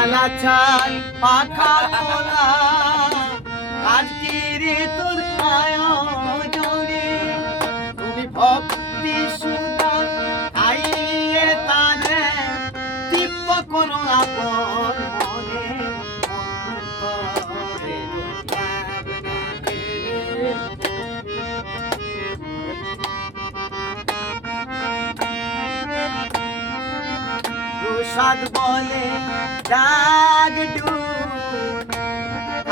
আলাচাল পাখা মোলা আজকেরে তোর আয়োজনে তুমি ভক্তি সুদা আইয়ে তারে দিব্য করো আপন মনে অন্তরে প্রসাদ বলে ডাক ডুন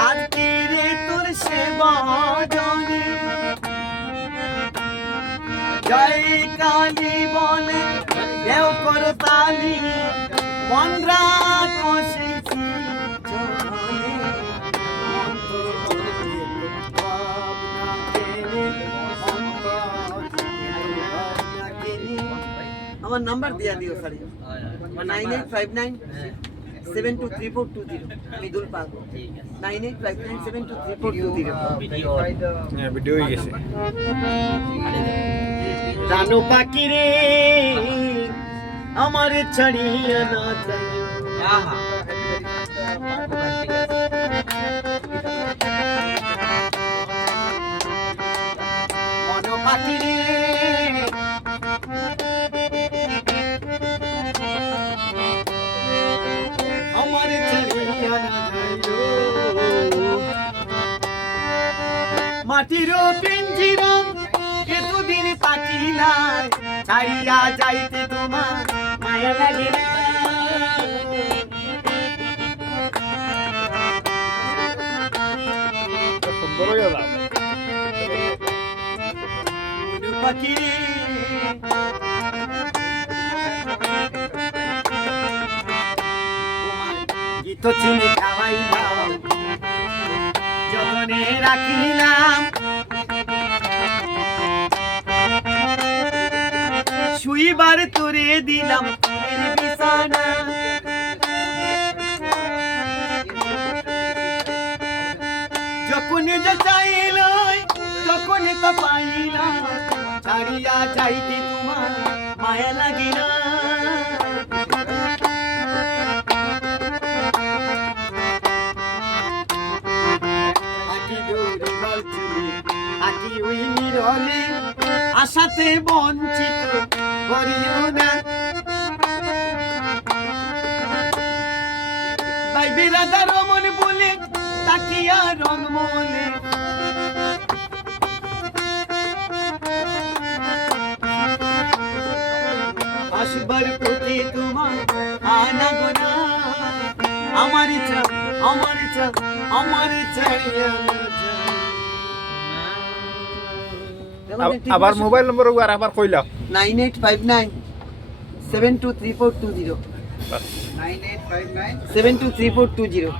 আজকেরে তোর সেবজনে জয় কালী বলে দেও কর তালি মন্দ্রা কষেছি চরণে আমার নাম্বার দিয়া দিও সারি 9859723420 মৃদুল পাল 9859723420 ভিডিও হয়ে গেছে রানু পাখি রে আমার ছাড়িয়া না যাইও মন পাখি রে আমার ছাড়িয়া না যাইও মাটির পিঞ্জির এতদিন পাখিলাম ছাড়িয়া যাইতে তোমার মায়া লাগে না পাখি গীত চিনি খাওয়াইলাম যতনে রাখিলাম শুইবার তোরে দিলাম তোরের বিছানা যখনই যে চাইল তখনই তো পাইলাম ছাড়িয়া যাইতে তোমার মায়া লাগে না আশাতে বঞ্চিত করিও না ভাই বিরাদা রমন বলে তাকিয়া রং মলে আসবার প্রতি তোমার আনা গোনা আমার ইচ্ছা আমার ইচ্ছা আমার ইচ্ছা আবার মোবাইল নম্বর আবার কইলাম 9859723420 9859723420